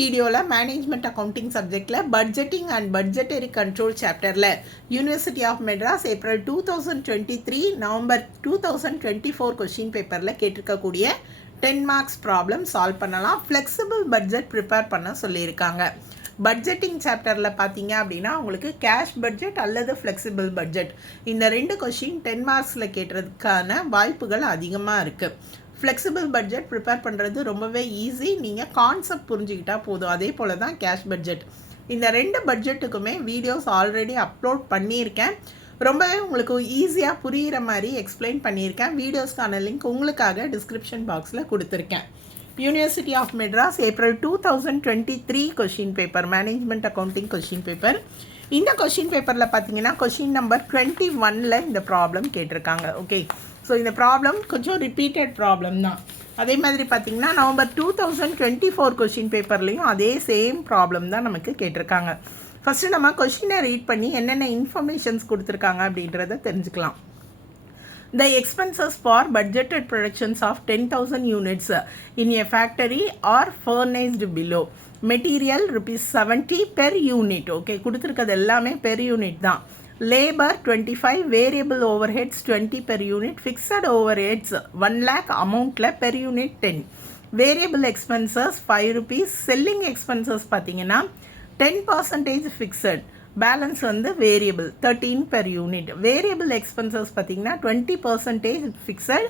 வீடியோவில் management accounting சப்ஜெக்டில் budgeting and budgetary control சாப்டரில் university of Madras April 2023 November 2024 question பேப்பரில் கேட்டிருக்கக்கூடிய 10 மார்க்ஸ் ப்ராப்ளம் சால்வ் பண்ணலாம். ஃப்ளெக்சிபிள் பட்ஜெட் ப்ரிப்பேர் பண்ண சொல்லியிருக்காங்க. பட்ஜெட்டிங் சாப்டரில் பார்த்தீங்க அப்படின்னா உங்களுக்கு கேஷ் பட்ஜெட் அல்லது ஃப்ளெக்சிபிள் பட்ஜெட் இந்த 2 கொஷின் 10 மார்க்ஸில் கேட்டுறதுக்கான வாய்ப்புகள் அதிகமாக இருக்குது. ஃப்ளெக்சிபிள் பட்ஜெட் ப்ரிப்பேர் பண்ணுறது ரொம்பவே ஈஸி. நீங்கள் கான்செப்ட் புரிஞ்சுக்கிட்டால் போதும். அதே போல் தான் கேஷ் பட்ஜெட். இந்த 2 பட்ஜெட்டுக்குமே வீடியோஸ் ஆல்ரெடி அப்லோட் பண்ணியிருக்கேன். ரொம்பவே உங்களுக்கு ஈஸியாக புரிகிற மாதிரி எக்ஸ்பிளைன் பண்ணியிருக்கேன். வீடியோஸ்க்கான லிங்க் உங்களுக்காக டிஸ்கிரிப்ஷன் பாக்ஸில் கொடுத்துருக்கேன். University of Madras April 2023 question paper management accounting question paper. இந்த கொஷின் பேப்பரில் பார்த்தீங்கன்னா கொஷின் நம்பர் 21 இந்த ப்ராப்ளம் கேட்டிருக்காங்க. ஓகே, ஸோ இந்த ப்ராப்ளம் கொஞ்சம் ரிப்பீட்டட் ப்ராப்ளம் தான். அதே மாதிரி பார்த்திங்கன்னா நவம்பர் 2024 கொஷின் பேப்பர்லேயும் அதே சேம் ப்ராப்ளம் தான் நமக்கு கேட்டிருக்காங்க. ஃபஸ்ட்டு நம்ம கொஷினை ரீட் பண்ணி என்னென்ன இன்ஃபர்மேஷன்ஸ் கொடுத்துருக்காங்க அப்படின்றத தெரிஞ்சுக்கலாம். The expenses for budgeted productions of 10,000 units in a factory are furnished below. Material ₹70 per unit. Okay, கொடுத்துருக்கிறது எல்லாமே பெர் யூனிட் தான். Labor 25, variable overheads 20 per unit, fixed overheads 1 lakh amountல per unit 10. Variable expenses ₹5, selling expenses பார்த்தீங்கன்னா 10% fixed, balance வந்து variable 13 per unit. Variable expenses பார்த்தீங்கன்னா 20% fixed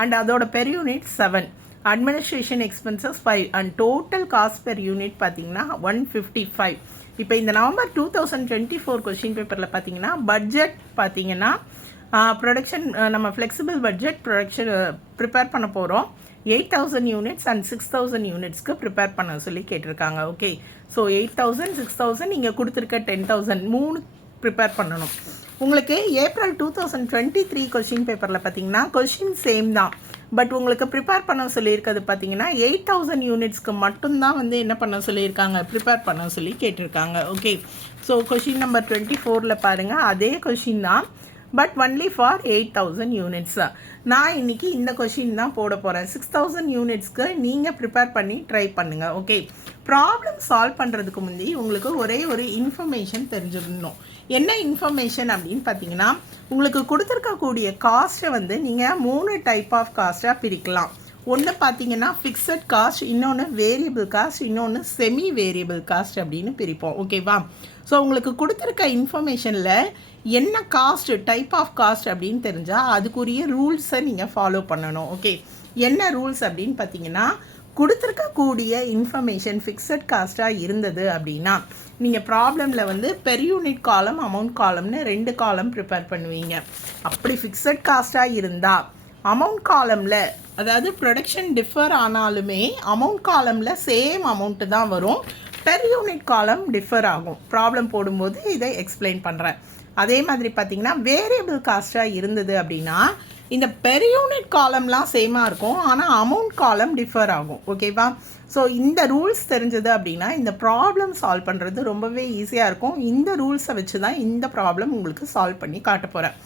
and அதோட per unit 7. Administration expenses 5 and total cost per unit பார்த்தீங்கன்னா 155. இப்போ இந்த November 2024 question பேப்பரில் பார்த்தீங்கன்னா budget பார்த்தீங்கன்னா ப்ரொடக்ஷன் நம்ம ஃப்ளெக்சிபிள் பட்ஜெட் ப்ரொடக்ஷன் ப்ரிப்பேர் பண்ண போகிறோம். 8,000 யூனிட்ஸ் அண்ட் 6,000 யூனிட்ஸ்க்கு ப்ரிப்பேர் பண்ண சொல்லி கேட்டிருக்காங்க. ஓகே, ஸோ 8,000 6,000 இங்கே கொடுத்துருக்க 10,000 3 ப்ரிப்பேர் பண்ணணும். உங்களுக்கு ஏப்ரல் 2023 கொஷின் பேப்பரில் பார்த்தீங்கன்னா கொஷின் சேம் தான். பட் உங்களுக்கு ப்ரிப்பேர் பண்ண சொல்லியிருக்கிறது பார்த்தீங்கன்னா 8,000 யூனிட்ஸ்க்கு மட்டும்தான் வந்து என்ன பண்ண சொல்லியிருக்காங்க, ப்ரிப்பேர் பண்ண சொல்லி கேட்டிருக்காங்க. ஓகே, ஸோ கொஷின் நம்பர் 24 பாருங்கள், அதே கொஷின் தான் பட் ஒன்லி ஃபார் 8,000 யூனிட்ஸ். நான் இன்றைக்கி இந்த கொஷின் தான் போட போகிறேன். 6,000 யூனிட்ஸ்க்கு நீங்கள் ப்ரிப்பேர் பண்ணி ட்ரை பண்ணுங்கள். ஓகே, ப்ராப்ளம் சால்வ் பண்ணுறதுக்கு முந்தி உங்களுக்கு ஒரே ஒரு இன்ஃபர்மேஷன் தெரிஞ்சிடணும். என்ன இன்ஃபர்மேஷன் அப்படின்னு பார்த்தீங்கன்னா உங்களுக்கு கொடுத்துருக்கக்கூடிய காஸ்ட்டை வந்து நீங்கள் 3 டைப் ஆஃப் காஸ்ட்டாக பிரிக்கலாம். ஒன்று பார்த்தீங்கன்னா ஃபிக்ஸட் காஸ்ட், இன்னொன்று வேரியபிள் காஸ்ட், இன்னொன்று செமி வேரியபிள் காஸ்ட் அப்படின்னு பிரிப்போம். ஓகேவா? ஸோ உங்களுக்கு கொடுத்துருக்க இன்ஃபர்மேஷனில் என்ன காஸ்ட் டைப் ஆஃப் காஸ்ட் அப்படின்னு தெரிஞ்சால் அதுக்குரிய ரூல்ஸை நீங்கள் ஃபாலோ பண்ணணும். ஓகே, என்ன ரூல்ஸ் அப்படின்னு பார்த்தீங்கன்னா கொடுத்துருக்கக்கூடிய இன்ஃபர்மேஷன் ஃபிக்ஸட் காஸ்ட்டாக இருந்தது அப்படின்னா நீங்கள் ப்ராப்ளமில் வந்து பெர் யூனிட் காலம் அமௌண்ட் காலம்னு 2 காலம் ப்ரிப்பேர் பண்ணுவீங்க. அப்படி ஃபிக்ஸட் காஸ்ட்டாக இருந்தால் அமௌண்ட் காலமில் அதாவது ப்ரொடக்ஷன் டிஃபர் ஆனாலுமே அமௌண்ட் காலமில் சேம் அமௌண்ட்டு தான் வரும். பெர் யூனிட் காலம் டிஃபர் ஆகும். ப்ராப்ளம் போடும்போது இதை எக்ஸ்பிளைன் பண்ணுறேன். அதே மாதிரி பார்த்தீங்கன்னா வேரியபிள் காஸ்ட்டாக இருந்தது அப்படின்னா இந்த பெர் யூனிட் காலம்லாம் சேமாக இருக்கும், ஆனால் அமௌண்ட் காலம் டிஃபர் ஆகும். ஓகேவா? ஸோ இந்த ரூல்ஸ் தெரிஞ்சது அப்படின்னா இந்த ப்ராப்ளம் சால்வ் பண்ணுறது ரொம்பவே ஈஸியாக இருக்கும். இந்த ரூல்ஸை வச்சு தான் இந்த ப்ராப்ளம் உங்களுக்கு சால்வ் பண்ணி காட்ட போகிறேன்.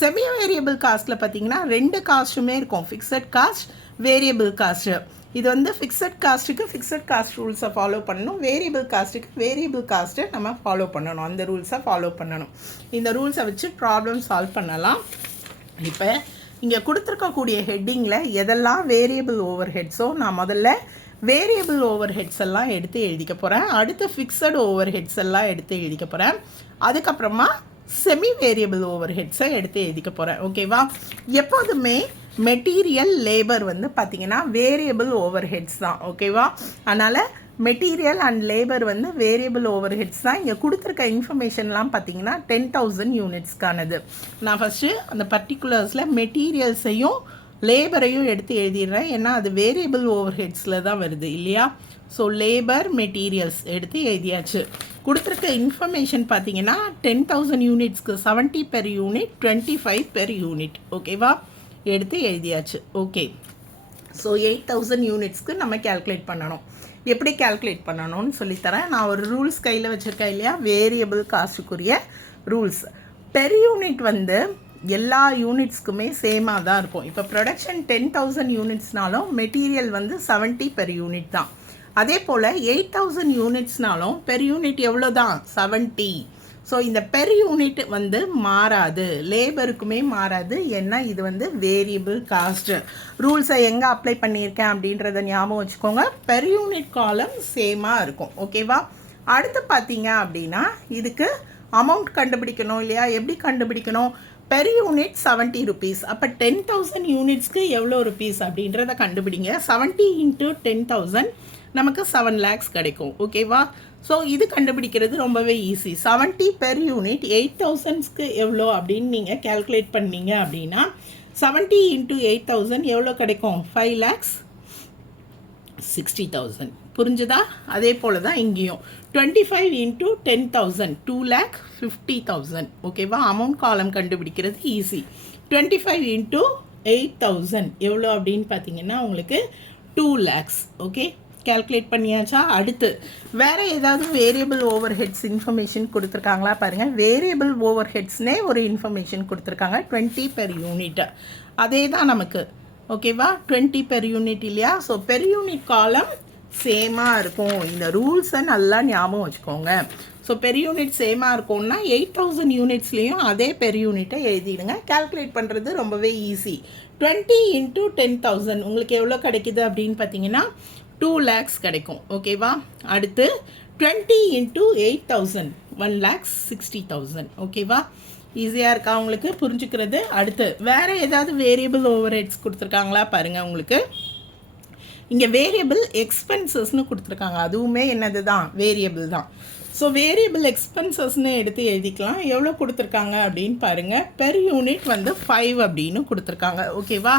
செமி வேரியபிள் காஸ்ட்டில் பார்த்தீங்கன்னா 2 காஸ்ட்டுமே இருக்கும், ஃபிக்ஸட் காஸ்ட், வேரியபிள் காஸ்ட்டு. இது வந்து ஃபிக்ஸட் காஸ்ட்டுக்கு ஃபிக்ஸட் காஸ்ட் ரூல்ஸை ஃபாலோ பண்ணணும், வேரியபிள் காஸ்ட்டுக்கு வேரியபிள் காஸ்ட்டை நம்ம ஃபாலோ பண்ணணும், அந்த ரூல்ஸை ஃபாலோ பண்ணணும். இந்த ரூல்ஸை வச்சு ப்ராப்ளம் சால்வ் பண்ணலாம். இப்போ இங்கே கொடுத்துருக்கக்கூடிய ஹெட்டிங்கில் எதெல்லாம் வேரியபிள் ஓவர் ஹெட்ஸோ நான் முதல்ல வேரியபிள் ஓவர் ஹெட்ஸ் எல்லாம் எடுத்து எழுதிக்க போகிறேன். அடுத்து ஃபிக்ஸட் ஓவர் ஹெட்ஸ் எல்லாம் எடுத்து எழுதிக்க போகிறேன். அதுக்கப்புறமா செமி வேரியபிள் ஓவர் ஹெட்ஸை எடுத்து எழுதிக்க போகிறேன். ஓகேவா? எப்போதுமே மெட்டீரியல் லேபர் வந்து பார்த்திங்கன்னா வேரியபிள் ஓவர் ஹெட்ஸ் தான். ஓகேவா? அதனால் மெட்டீரியல் அண்ட் லேபர் வந்து வேரியபிள் ஓவர் ஹெட்ஸ் தான். இங்கே கொடுத்துருக்க இன்ஃபர்மேஷன்லாம் பார்த்தீங்கன்னா 10,000 யூனிட்ஸ்க்கானது. நான் ஃபஸ்ட்டு அந்த பர்டிகுலர்ஸில் மெட்டீரியல்ஸையும் லேபரையும் எடுத்து எழுதிடுறேன். ஏன்னா அது வேரியபிள் ஓவர் ஹெட்ஸில் தான் வருது இல்லையா? ஸோ லேபர் மெட்டீரியல்ஸ் எடுத்து எழுதியாச்சு. கொடுத்துருக்க இன்ஃபர்மேஷன் பார்த்தீங்கன்னா 10,000 யூனிட்ஸ்க்கு 70 per unit, 25 per unit. ஓகேவா? எடுத்து எழுதியாச்சு. ஓகே, ஸோ 8,000 யூனிட்ஸ்க்கு நம்ம கேல்குலேட் பண்ணணும். எப்படி கேல்குலேட் பண்ணணும்னு சொல்லித்தரேன். நான் ஒரு ரூல்ஸ் கையில் வச்சுருக்கேன் இல்லையா, வேரியபிள் காஸ்ட்டுக்குரிய ரூல்ஸ். பெர் யூனிட் வந்து எல்லா யூனிட்ஸ்க்குமே சேமாக தான் இருக்கும். இப்போ ப்ரொடக்ஷன் 10,000 யூனிட்ஸ்னாலும் மெட்டீரியல் வந்து 70 per unit தான். அதே போல் 8000 யூனிட்ஸ்னாலும் பெர் யூனிட் எவ்வளோ தான் 70. ஸோ இந்த பெர் யூனிட் வந்து மாறாது, லேபருக்குமே மாறாது. ஏன்னா இது வந்து வேரியபிள் காஸ்ட். ரூல்ஸை எங்கே அப்ளை பண்ணியிருக்கேன் அப்படின்றத ஞாபகம் வச்சுக்கோங்க. பெர் யூனிட் காலம் சேமாக இருக்கும். ஓகேவா? அடுத்து பார்த்தீங்க அப்படின்னா இதுக்கு அமௌண்ட் கண்டுபிடிக்கணும் இல்லையா? எப்படி கண்டுபிடிக்கணும்? Per unit 70 rupees. அப்போ 10,000 யூனிட்ஸ்க்கு எவ்வளோ ருபீஸ் அப்படின்றத கண்டுபிடிங்க. 70 into 10,000 நமக்கு 7 lakhs கிடைக்கும். ஓகேவா? ஸோ இது கண்டுபிடிக்கிறது ரொம்பவே ஈஸி. 70 பெர் யூனிட் 8,000க்கு எவ்வளோ அப்படின்னு நீங்கள் கேல்குலேட் பண்ணீங்க அப்படின்னா 70 into 8,000 எவ்வளோ கிடைக்கும்? 5,60,000. புரிஞ்சுதா? அதே போல் தான் இங்கேயும் 25 into 10,000 2,50,000. ஓகேவா? அமௌண்ட் காலம் கண்டுபிடிக்கிறது ஈஸி. 25 into 8,000 எவ்வளோ அப்படின்னு பார்த்தீங்கன்னா உங்களுக்கு 2 lakhs. ஓகே, கேல்குலேட் பண்ணியாச்சா? அடுத்து வேறு ஏதாவது வேரியபிள் ஓவர் ஹெட்ஸ் இன்ஃபர்மேஷன் கொடுத்துருக்காங்களா பாருங்கள். வேரியபிள் ஓவர் ஹெட்ஸ்னே ஒரு இன்ஃபர்மேஷன் கொடுத்துருக்காங்க. 20 பெர் யூனிட். அதே தான் நமக்கு. ஓகேவா? 20 பெர் யூனிட் இல்லையா? ஸோ பெர் யூனிட் காலம் சேமாக இருக்கும். இந்த ரூல்ஸை நல்லா ஞாபகம் வச்சுக்கோங்க. ஸோ பெர் யூனிட் சேமாக இருக்கும்னா 8000 யூனிட்ஸ்லேயும் அதே பெர் யூனிட்டை எழுதிடுங்க. கேல்குலேட் பண்ணுறது ரொம்பவே ஈஸி. 20 into 10,000 உங்களுக்கு எவ்வளோ கிடைக்குது அப்படின்னு பார்த்தீங்கன்னா 2 lakhs கிடைக்கும். ஓகேவா? அடுத்து 20 into 8,000 1,60,000. ஓகேவா? ஈஸியாக இருக்கா உங்களுக்கு புரிஞ்சுக்கிறது? அடுத்து வேறு ஏதாவது வேரியபிள் ஓவர் ஹெட்ஸ் கொடுத்துருக்காங்களா பாருங்கள். உங்களுக்கு இங்கே வேரியபிள் எக்ஸ்பென்சஸ்னு கொடுத்துருக்காங்க. அதுவுமே என்னது தான்? வேரியபிள் தான். ஸோ வேரியபிள் எக்ஸ்பென்சஸ்னு எடுத்து எழுதிக்கலாம். எவ்வளோ கொடுத்துருக்காங்க அப்படின்னு பாருங்கள். பெர் யூனிட் வந்து 5 அப்படின்னு கொடுத்துருக்காங்க. ஓகேவா?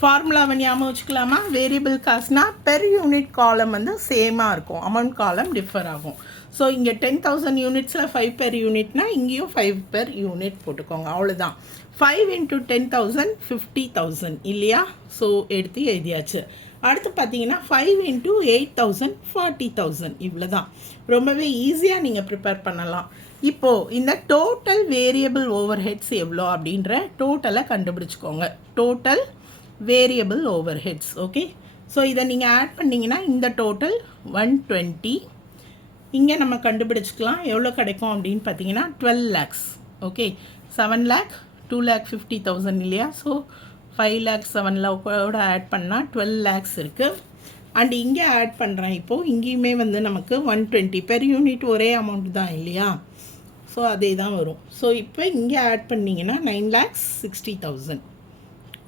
ஃபார்முலாவை ஞாபகம் வச்சுக்கலாமா? வேரியபிள் காஸ்ட்னா பெர் யூனிட் காலம் வந்து சேமாக இருக்கும், அமௌண்ட் காலம் டிஃபர் ஆகும். ஸோ இங்கே 10,000 யூனிட்ஸில் 5 பெர் யூனிட்னா இங்கேயும் 5 பெர் யூனிட் போட்டுக்கோங்க. அவ்வளோதான். 5 into 10,000 50,000 இல்லையா? ஸோ எடுத்து எழுதியாச்சு. அடுத்து பார்த்தீங்கன்னா 5 into 8,000 40,000. இவ்வளோ தான். ரொம்பவே ஈஸியாக நீங்கள் ப்ரிப்பேர் பண்ணலாம். இப்போது இந்த டோட்டல் வேரியபிள் ஓவர் ஹெட்ஸ் எவ்வளோ அப்படின்ற டோட்டலை கண்டுபிடிச்சிக்கோங்க. Total variable overheads. Okay, so இதை நீங்கள் ஆட் பண்ணிங்கன்னா இந்த டோட்டல் 120. இங்கே நம்ம கண்டுபிடிச்சிக்கலாம். எவ்வளோ கிடைக்கும் அப்படின்னு பார்த்தீங்கன்னா 12 lakhs. ஓகே, 7 lakh 2,50,000 இல்லையா? ஸோ 5 lakh 7 lakh ஆட் பண்ணால் 12 lakhs இருக்குது. அண்ட் இங்கே ஆட் பண்ணுறேன். இப்போது இங்கேயுமே வந்து நமக்கு 120 பெர் யூனிட் ஒரே அமௌண்ட் தான் இல்லையா? ஸோ அதே தான் வரும். ஸோ இப்போ இங்கே ஆட் பண்ணிங்கன்னா 9,60,000.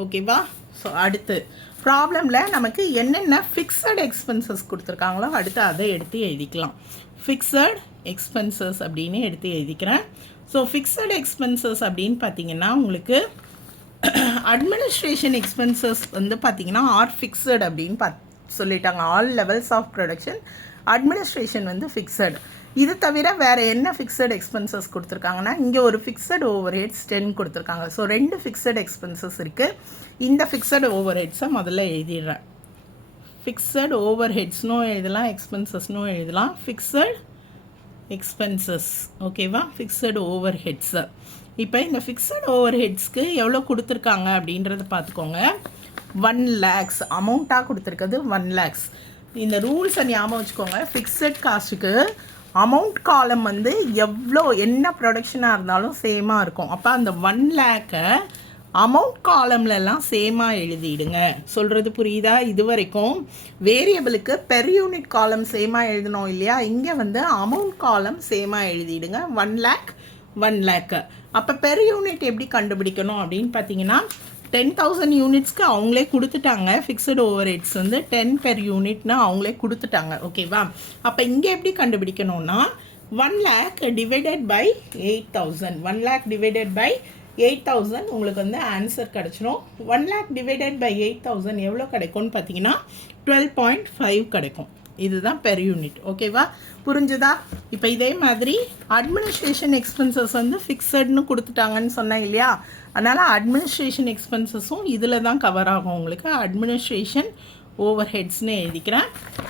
ஓகேவா? ஸோ அடுத்து ப்ராப்ளமில் நமக்கு என்னென்ன ஃபிக்ஸட் எக்ஸ்பென்சஸ் கொடுத்துருக்காங்களோ அடுத்து அதை எடுத்து எழுதிக்கலாம். ஃபிக்ஸட் எக்ஸ்பென்சஸ் அப்படின்னு எடுத்து எழுதிக்கிறேன். ஸோ ஃபிக்ஸட் எக்ஸ்பென்சஸ் அப்படின்னு பார்த்தீங்கன்னா உங்களுக்கு அட்மினிஸ்ட்ரேஷன் எக்ஸ்பென்சஸ் வந்து பார்த்தீங்கன்னா ஆர் ஃபிக்ஸட் அப்படின்னு சொல்லிட்டாங்க. All levels of production administration வந்து ஃபிக்ஸட். இது தவிர வேறு என்ன ஃபிக்ஸட் எக்ஸ்பென்சஸ் கொடுத்துருக்காங்கன்னா இங்கே ஒரு ஃபிக்ஸட் ஓவர் ஹெட்ஸ் 10 கொடுத்துருக்காங்க. ஸோ 2 ஃபிக்ஸட் எக்ஸ்பென்சஸ் இருக்குது. இந்த ஃபிக்ஸட் ஓவர் ஹெட்ஸை முதல்ல எழுதிடுறேன். ஃபிக்ஸட் ஓவர் ஹெட்ஸ்னும் எழுதலாம், எக்ஸ்பென்சஸ்னும் எழுதலாம். Fixed expenses. ஓகேவா? Fixed overheads. இப்போ இந்த ஃபிக்ஸட் ஓவர் ஹெட்ஸ்க்கு எவ்வளோ கொடுத்துருக்காங்க அப்படின்றத பார்த்துக்கோங்க. 1 lakhs அமௌண்ட்டாக கொடுத்துருக்கிறது 1 lakhs. இந்த ரூல்ஸை ஞாபகம் வச்சுக்கோங்க. ஃபிக்ஸட் காஸ்ட்டுக்கு அமௌண்ட் காலம் வந்து எவ்வளோ என்ன ப்ரொடக்ஷனாக இருந்தாலும் சேமாக இருக்கும். அப்போ அந்த 1 lakh அமௌண்ட் காலம்லலாம் சேமாக எழுதிடுங்க. சொல்கிறது புரியுதா? இது வரைக்கும் வேரியபிளுக்கு பெர் யூனிட் காலம் சேமாக எழுதணும் இல்லையா? இங்கே வந்து அமௌண்ட் காலம் சேமாக எழுதிடுங்க. 1 lakh 1 lakh. அப்போ பெர் யூனிட் எப்படி கண்டுபிடிக்கணும் அப்படின்னு பார்த்தீங்கன்னா 10,000 யூனிட்ஸ்க்கு அவங்களே கொடுத்துட்டாங்க. ஃபிக்ஸட் ஓவர் ஹெட்ஸ் வந்து 10 பெர் யூனிட்னா அவங்களே கொடுத்துட்டாங்க. ஓகேவா? அப்போ இங்கே எப்படி கண்டுபிடிக்கணும்னா 1 lakh divided by 8,000. 1 lakh divided by 8,000 உங்களுக்கு வந்து ஆன்சர் கிடச்சிரும். 1 lakh டிவைடட் பை 8,000 எவ்வளோ கிடைக்கும்னு பார்த்தீங்கன்னா 12.5 கிடைக்கும். இதுதான் பெர் யூனிட். ஓகேவா? புரிஞ்சுதா? இப்போ இதே மாதிரி அட்மினிஸ்ட்ரேஷன் எக்ஸ்பென்சஸ் வந்து ஃபிக்ஸட்னு கொடுத்துட்டாங்கன்னு சொன்னேன் இல்லையா? அதனால் அட்மினிஸ்ட்ரேஷன் எக்ஸ்பென்சஸும் இதில் தான் கவர் ஆகும். உங்களுக்கு அட்மினிஸ்ட்ரேஷன் ஓவர் ஹெட்ஸ்னு எழுதிக்கிறேன்.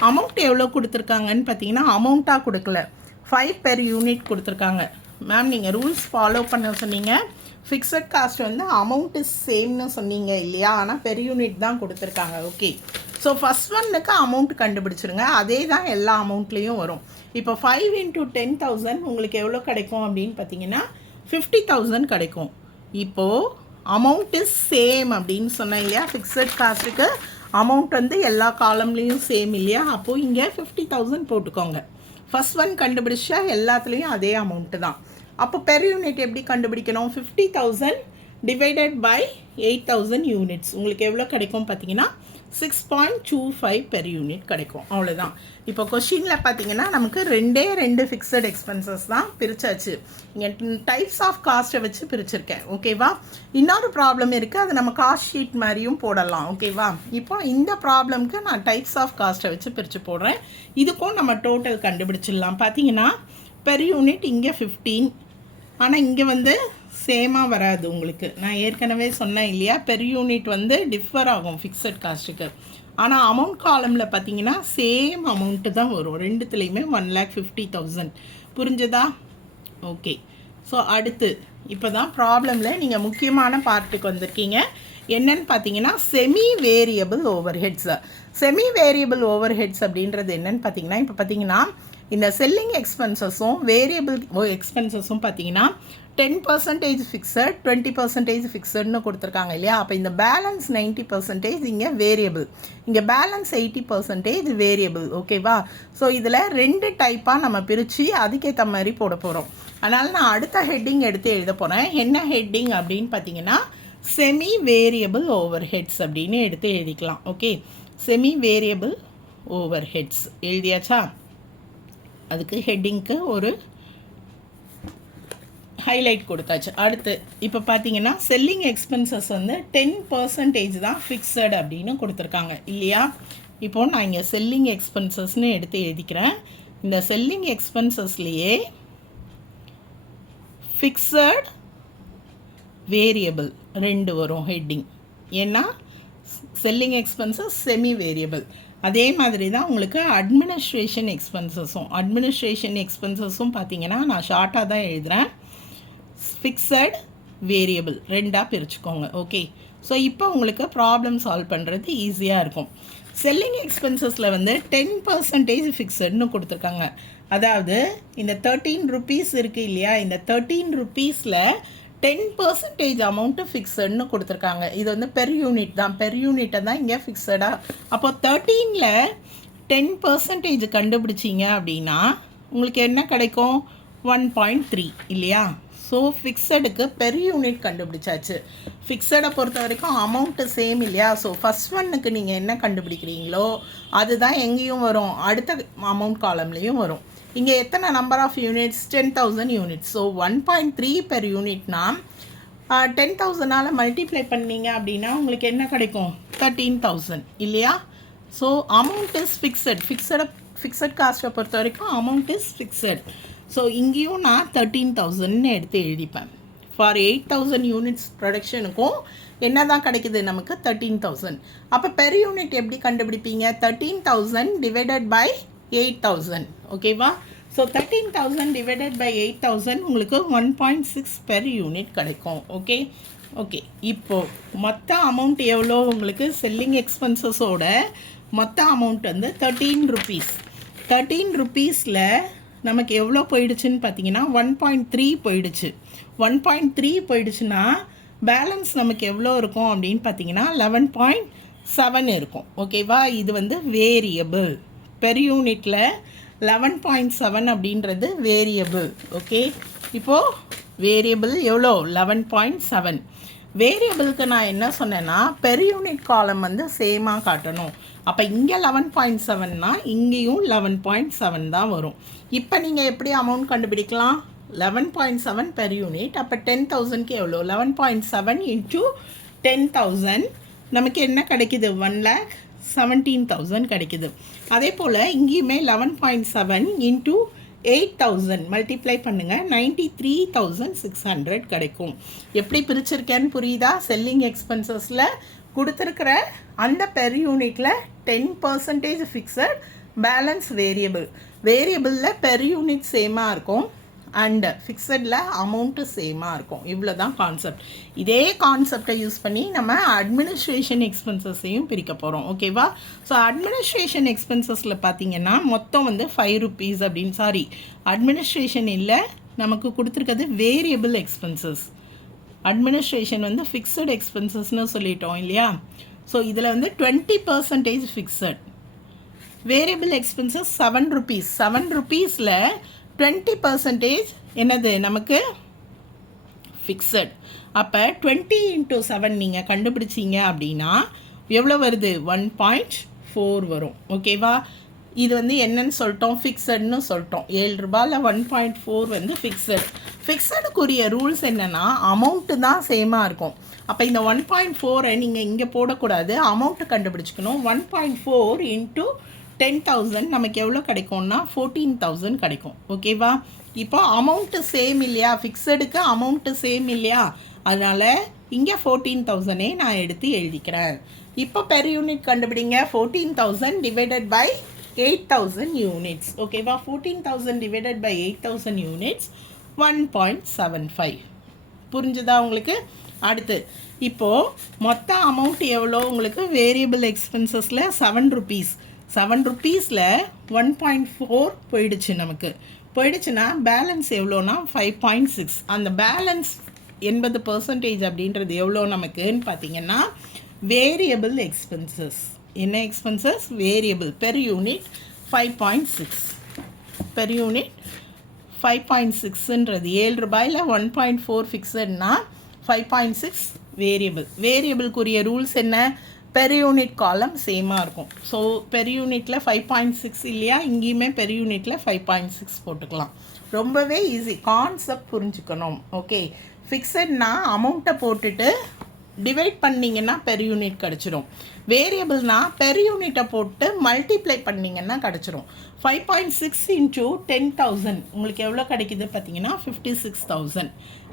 அமௌண்ட் எவ்வளோ கொடுத்துருக்காங்கன்னு பார்த்தீங்கன்னா அமௌண்ட்டாக கொடுக்கல, 5 பெர் யூனிட் கொடுத்துருக்காங்க. மேம் நீங்கள் ரூல்ஸ் ஃபாலோ பண்ண சொன்னீங்க. ஃபிக்ஸட் காஸ்ட் வந்து அமௌண்ட்டு சேம்னு சொன்னீங்க இல்லையா? ஆனால் பெர் யூனிட் தான் கொடுத்துருக்காங்க. ஓகே, ஸோ ஃபஸ்ட் ஒன்னுக்கு அமௌண்ட் கண்டுபிடிச்சிருங்க. அதே தான் எல்லா அமௌண்ட்லேயும் வரும். இப்போ 5 × 10,000 உங்களுக்கு எவ்வளோ கிடைக்கும் அப்படின்னு பார்த்தீங்கன்னா 50,000 கிடைக்கும். இப்போது அமௌண்ட் இஸ் சேம் அப்படின்னு சொன்னேன் இல்லையா, ஃபிக்ஸட் காஸ்ட்டுக்கு அமௌண்ட் வந்து எல்லா காலம்லேயும் சேம் இல்லையா, அப்போது இங்கே 50,000 போட்டுக்கோங்க. ஃபஸ்ட் ஒன் கண்டுபிடிச்சா எல்லாத்துலேயும் அதே அமௌண்ட்டு தான். அப்போ பெர் யூனிட் எப்படி கண்டுபிடிக்கணும்? 50,000 டிவைடட் பை 8,000 யூனிட்ஸ் உங்களுக்கு எவ்வளோ கிடைக்கும் பார்த்தீங்கன்னா 6.25 பெர் யூனிட் கிடைக்கும். அவ்வளோதான். இப்போ கொஷினில் பார்த்தீங்கன்னா நமக்கு ரெண்டு ஃபிக்ஸட் எக்ஸ்பென்சஸ் தான் பிரிச்சாச்சு. இங்கே டைப்ஸ் ஆஃப் காஸ்ட்டை வச்சு பிரிச்சிருக்கேன். ஓகேவா? இன்னொரு ப்ராப்ளம் இருக்குது, அது நம்ம காஸ்ட் ஷீட் மாதிரியும் போடலாம். ஓகேவா? இப்போ இந்த ப்ராப்ளம்க்கு நான் டைப்ஸ் ஆஃப் காஸ்ட்டை வச்சு பிரித்து போடுறேன். இதுக்கும் நம்ம டோட்டல் கண்டுபிடிச்சிடலாம். பார்த்தீங்கன்னா பெர் யூனிட் இங்கே 15, ஆனால் இங்கே வந்து சேமாக வராது உங்களுக்கு. நான் ஏற்கனவே சொன்னேன் இல்லையா, பெர் யூனிட் வந்து டிஃபர் ஆகும் ஃபிக்ஸட் காஸ்ட்டுக்கு. ஆனால் அமௌண்ட் காலமில் பார்த்தீங்கன்னா சேம் அமௌண்ட்டு தான் வரும். ரெண்டுத்துலேயுமே 1,50,000. புரிஞ்சுதா? ஓகே. ஸோ அடுத்து இப்போ தான் ப்ராப்ளமில் நீங்கள் முக்கியமான பார்ட்டுக்கு வந்திருக்கீங்க. என்னன்னு பார்த்தீங்கன்னா semi variable overheads. Semi variable overheads அப்படின்றது என்னன்னு பார்த்தீங்கன்னா, இப்போ பார்த்தீங்கன்னா இந்த செல்லிங் எக்ஸ்பென்சஸும் வேரியபிள் எக்ஸ்பென்சஸும் பார்த்தீங்கன்னா 10% ஃபிக்ஸட், 20% ஃபிக்ஸட்னு கொடுத்துருக்காங்க இல்லையா. அப்போ இந்த பேலன்ஸ் 90% இங்கே வேரியபிள், இங்கே பேலன்ஸ் 80% வேரியபிள். ஓகேவா? ஸோ இதில் 2 டைப்பாக நம்ம பிரித்து அதுக்கேற்ற மாதிரி போட போகிறோம். அதனால் நான் அடுத்த ஹெட்டிங் எடுத்து எழுத போகிறேன். என்ன ஹெட்டிங் அப்படின்னு பார்த்தீங்கன்னா செமி வேரியபிள் ஓவர் ஹெட்ஸ் அப்படின்னு எடுத்து எழுதிக்கலாம். Okay, semi variable overheads எழுதியாச்சா? அதுக்கு ஹெட்டிங்க்கு ஒரு ஹைலைட் கொடுத்தாச்சு. அடுத்து இப்போ பார்த்தீங்கன்னா செல்லிங் எக்ஸ்பென்சஸ் வந்து 10% தான் ஃபிக்ஸட் அப்படின்னு கொடுத்துருக்காங்க இல்லையா. இப்போது நான் இங்கே செல்லிங் எக்ஸ்பென்சஸ்ன்னு எடுத்து எழுதிக்கிறேன். இந்த செல்லிங் எக்ஸ்பென்சஸ்லேயே ஃபிக்ஸட் வேரியபிள் 2 வரும் ஹெட்டிங். ஏன்னா செல்லிங் எக்ஸ்பென்சஸ் செமி வேரியபிள். அதே மாதிரி தான் உங்களுக்கு அட்மினிஸ்ட்ரேஷன் எக்ஸ்பென்சஸும் பார்த்தீங்கன்னா நான் ஷார்ட்டாக தான் எழுதுகிறேன். ஃபிக்ஸட் வேரியபிள் 2ஆக பிரிச்சுக்கோங்க. ஓகே, ஸோ இப்போ உங்களுக்கு ப்ராப்ளம் சால்வ் பண்ணுறது ஈஸியாக இருக்கும். செல்லிங் எக்ஸ்பென்சஸில் வந்து 10% ஃபிக்ஸட்னு கொடுத்துருக்காங்க. அதாவது இந்த 13 rupees இருக்குது இல்லையா, இந்த 13 rupeesல 10% அமௌண்ட்டு ஃபிக்ஸட்னு கொடுத்துருக்காங்க. இது வந்து பெர் யூனிட் தான், பெர் யூனிட்டை தான் இங்கே ஃபிக்ஸடாக. அப்போ 13ல் 10% கண்டுபிடிச்சிங்க அப்படின்னா உங்களுக்கு என்ன கிடைக்கும்? 1.3 இல்லையா. ஸோ ஃபிக்ஸடுக்கு பெர் யூனிட் கண்டுபிடிச்சாச்சு. ஃபிக்ஸடை பொறுத்த வரைக்கும் அமௌண்ட்டு சேம் இல்லையா. ஸோ ஃபஸ்ட் ஒன்னுக்கு நீங்கள் என்ன கண்டுபிடிக்கிறீங்களோ அதுதான் எங்கேயும் வரும், அடுத்த அமௌண்ட் காலம்லேயும் வரும். இங்கே எத்தனை number of units? 10,000 units. So 1.3 per யூனிட்னா 10,000ஆல் மல்டிப்ளை பண்ணிங்க அப்படின்னா உங்களுக்கு என்ன கிடைக்கும்? 13,000 இல்லையா. ஸோ அமௌண்ட் இஸ் ஃபிக்ஸட் காஸ்ட்டை பொறுத்த வரைக்கும் அமௌண்ட் இஸ் ஃபிக்ஸட். ஸோ இங்கேயும் நான் 13,000ன்னு எடுத்து எழுதிப்பேன். ஃபார் 8,000 யூனிட்ஸ் ப்ரொடக்ஷனுக்கும் என்ன தான் கிடைக்குது நமக்கு? 13,000. அப்போ பெர் யூனிட் எப்படி கண்டுபிடிப்பீங்க? 13,000 டிவைடட் பை 8,000. ஓகேவா? ஸோ 13,000 டிவைடட் பை 8,000 உங்களுக்கு 1.6 பெர் யூனிட் கிடைக்கும். ஓகே. இப்போது மொத்த அமௌண்ட் எவ்வளோ உங்களுக்கு? செல்லிங் எக்ஸ்பென்சஸோட மொத்த அமௌண்ட் வந்து 13 rupees. 13 rupeesல நமக்கு எவ்வளோ போயிடுச்சுன்னு பார்த்தீங்கன்னா 1.3 போயிடுச்சு. 1.3 போயிடுச்சுன்னா பேலன்ஸ் நமக்கு எவ்வளோ இருக்கும் அப்படின்னு பார்த்தீங்கன்னா 11.7 இருக்கும். ஓகேவா? இது வந்து வேரியபிள். பெர் யூனிட்டில் 11.7 அப்படின்றது வேரியபிள். ஓகே, இப்போது வேரியபிள் எவ்வளோ? 11.7. வேரியபிளுக்கு நான் என்ன சொன்னேன்னா பெர் யூனிட் காலம் வந்து சேமாக காட்டணும். அப்போ இங்கே 11.7னா இங்கேயும் 11.7 தான் வரும். இப்போ நீங்கள் எப்படி அமௌண்ட் கண்டுபிடிக்கலாம்? 11.7 பெர் யூனிட். அப்போ 10,000க்கு எவ்வளோ? 11.7 × 10,000 நமக்கு என்ன கிடைக்குது? 1,17,000 கிடைக்குது. அதே போல் இங்கேயுமே 11.7 × 8,000 மல்டிப்ளை பண்ணுங்கள், 93,600 கிடைக்கும். எப்படி பிரிச்சிருக்கேன்னு புரியுதா? செல்லிங் எக்ஸ்பென்சஸில் கொடுத்துருக்கிற அந்த பெர் யூனிட்டில் 10% ஃபிக்ஸட், பேலன்ஸ் வேரியபிளில் பெர் யூனிட் சேமாக இருக்கும். அண்ட் ஃபிக்ஸடில் அமௌண்ட்டு சேமாக இருக்கும். இவ்வளோ தான் கான்செப்ட். இதே கான்செப்டை யூஸ் பண்ணி நம்ம அட்மினிஸ்ட்ரேஷன் எக்ஸ்பென்சஸையும் பிரிக்க போகிறோம். ஓகேவா? ஸோ அட்மினிஸ்ட்ரேஷன் எக்ஸ்பென்சஸில் பார்த்தீங்கன்னா மொத்தம் வந்து 5 rupees அப்படின்னு, சாரி அட்மினிஸ்ட்ரேஷன் இல்லை, நமக்கு கொடுத்துருக்கிறது வேரியபிள் எக்ஸ்பென்சஸ். அட்மினிஸ்ட்ரேஷன் வந்து ஃபிக்ஸட் எக்ஸ்பென்சஸ்னு சொல்லிட்டோம் இல்லையா? ஸோ இதில் வந்து 20% ஃபிக்ஸட், வேரியபிள் எக்ஸ்பென்சஸ் 7 rupees. 7 rupeesல 20% என்னது நமக்கு ஃபிக்ஸட். அப்போ 20 × 7 நீங்கள் கண்டுபிடிச்சிங்க அப்படின்னா எவ்வளோ வருது? 1.4 வரும். ஓகேவா? இது வந்து என்னன்னு சொல்லிட்டோம்? ஃபிக்ஸட்னு சொல்லிட்டோம். 7 ரூபாயில் 1.4 வந்து ஃபிக்ஸட். ஃபிக்ஸடுக்குரிய ரூல்ஸ் என்னென்னா அமௌண்ட்டு தான் சேமாக இருக்கும். அப்போ இந்த 1.4 நீங்கள் இங்கே போடக்கூடாது, அமௌண்ட்டு கண்டுபிடிச்சிக்கணும். 1.4 × 10,000 நமக்கு எவ்வளோ கிடைக்கும்னா 14,000 கிடைக்கும். ஓகேவா? இப்போ அமௌண்ட்டு சேம் இல்லையா? ஃபிக்ஸடுக்கு அமௌண்ட்டு சேம் இல்லையா? அதனால் இங்கே 14,000 நான் எடுத்து எழுதிக்கிறேன். இப்போ பெர் யூனிட் கண்டுபிடிங்க. 14,000 டிவைடட் பை 8,000 யூனிட்ஸ். ஓகேவா? 14,000 டிவைடட் பை 8,000 யூனிட்ஸ் 1.75. புரிஞ்சுதா உங்களுக்கு? அடுத்து இப்போது மொத்த அமௌண்ட் எவ்வளோ உங்களுக்கு? Variable எக்ஸ்பென்சஸில் 7 rupees. 7 rupeesல 1.4 போயிடுச்சு. நமக்கு போயிடுச்சுன்னா பேலன்ஸ் எவ்வளோனா 5.6. அந்த பேலன்ஸ் 80% அப்படின்றது எவ்வளோ நமக்குன்னு பார்த்தீங்கன்னா வேரியபிள் எக்ஸ்பென்சஸ். என்ன expenses? Variable. Per unit 5.6. Per unit 5.6ன்றது 7 ரூபாயில் 1.4 ஃபிக்ஸட்னா 5.6 வேரியபிள். வேரியபிள்க்குரிய ரூல்ஸ் என்ன? பெர் யூனிட் காலம் சேமாக இருக்கும். ஸோ பெர் யூனிட்டில் 5.6 இல்லையா? இங்கேயுமே பெர் யூனிட்டில் 5.6 போட்டுக்கலாம். ரொம்பவே ஈஸி, கான்செப்ட் புரிஞ்சுக்கணும். ஓகே, ஃபிக்ஸட்னா அமௌண்ட்டை போட்டுட்டு டிவைட் பண்ணிங்கன்னா பெர் யூனிட் கிடச்சிரும். வேரியபிள்னா பெர் யூனிட்டை போட்டு மல்டிப்ளை பண்ணிங்கன்னா கிடச்சிரும். 5.6 × 10,000 உங்களுக்கு எவ்வளோ கிடைக்குது பார்த்தீங்கன்னா 56,000.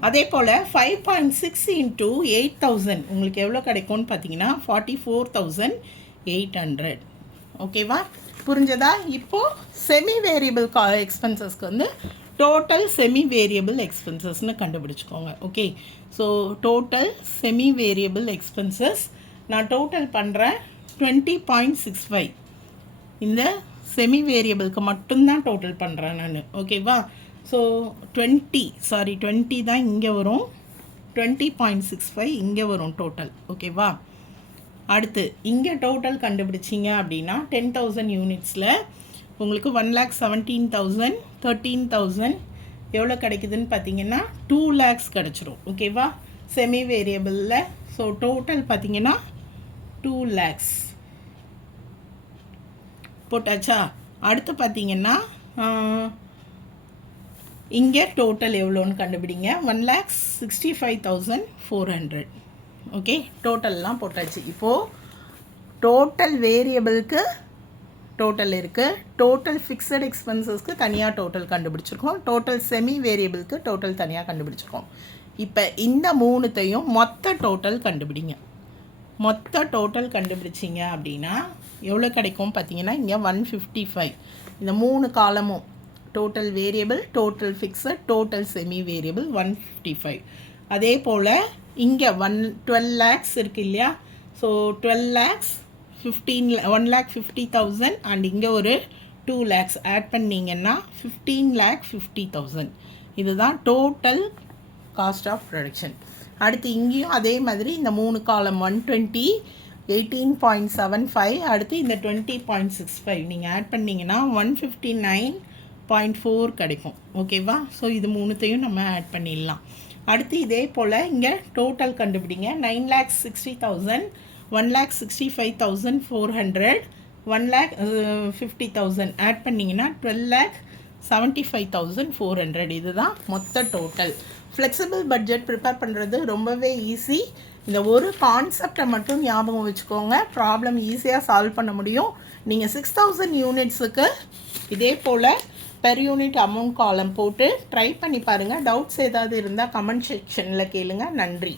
அதே போல் 5.6 × 8,000 உங்களுக்கு எவ்வளோ கிடைக்கும்னு பார்த்தீங்கன்னா 44,800. ஓகேவா? புரிஞ்சதா? இப்போது செமி வேரியபிள் எக்ஸ்பென்சஸ்க்கு வந்து டோட்டல் செமி வேரியபிள் எக்ஸ்பென்சஸ்னு கண்டுபிடிச்சிக்கோங்க. Okay, so total semi variable expenses நான் டோட்டல் பண்ணுறேன் 20.65. இந்த செமி வேரியபிளுக்கு மட்டும்தான் டோட்டல் பண்ணுறேன் நான். ஓகேவா? ஸோ 20 தான் இங்கே வரும், 20.65 இங்கே வரும் டோட்டல். ஓகேவா? அடுத்து இங்கே டோட்டல் கண்டுபிடிச்சிங்க அப்படின்னா 10,000 யூனிட்ஸில் உங்களுக்கு 1,17,000, 13,000 எவ்வளோ கிடைக்குதுன்னு பார்த்தீங்கன்னா 2 lakhs கிடச்சிரும். ஓகேவா? செமி வேரியபிளில். ஸோ டோட்டல் பார்த்தீங்கன்னா 2 lakhs போட்டாச்சா? அடுத்து பார்த்தீங்கன்னா இங்கே டோட்டல் எவ்வளோன்னு கண்டுபிடிங்க. 1,65,400. ஓகே, டோட்டல்லாம் போட்டாச்சு. இப்போது டோட்டல் வேரியபிளுக்கு டோட்டல் இருக்குது, டோட்டல் ஃபிக்ஸட் எக்ஸ்பென்சஸ்க்கு தனியாக டோட்டல் கண்டுபிடிச்சிருக்கோம், டோட்டல் செமி வேரியபிளுக்கு டோட்டல் தனியாக கண்டுபிடிச்சிருக்கோம். இப்போ இந்த மூணுத்தையும் மொத்த டோட்டல் கண்டுபிடிங்க. மொத்த டோட்டல் கண்டுபிடிச்சிங்க அப்படின்னா எவ்வளோ கிடைக்கும் பார்த்தீங்கன்னா இங்கே 155. இந்த 3 காலமும் total variable, total fixed, total semi variable 155. அதே போல் இங்கே 12 lakhs இருக்குது இல்லையா? ஸோ 12 lakhs 1,50,000 அண்ட் இங்கே ஒரு 2 lakhs ஆட் பண்ணிங்கன்னா 15,50,000. இதுதான் டோட்டல் காஸ்ட் ஆஃப் ப்ரொடக்ஷன். அடுத்து இங்கேயும் அதே மாதிரி இந்த 3 காலம் 120, 18.75, அடுத்து இந்த 20.65 நீங்கள் ஆட் பண்ணிங்கன்னா 159.4 கிடைக்கும். ஓகேவா? ஸோ இது மூணுத்தையும் நம்ம ஆட் பண்ணிடலாம். அடுத்து இதே போல் இங்கே டோட்டல் கண்டுபிடிங்க. 9,60,000, 1,65,400, 1,50,000 ஆட் பண்ணிங்கன்னா 12,75,400. இதுதான் மொத்த டோட்டல். ஃப்ளெக்சிபிள் பட்ஜெட் ப்ரிப்பேர் பண்ணுறது ரொம்பவே ஈஸி. இந்த ஒரு கான்செப்டை மட்டும் ஞாபகம் வச்சுக்கோங்க, ப்ராப்ளம் ஈஸியாக சால்வ் பண்ண முடியும். நீங்கள் 6,000 யூனிட்ஸுக்கு இதே போல் பெர் யூனிட் அமௌண்ட் காலம் போட்டு ட்ரை பண்ணி பாருங்கள். டவுட்ஸ் ஏதாவது இருந்தால் கமெண்ட் செக்ஷனில் கேளுங்க. நன்றி.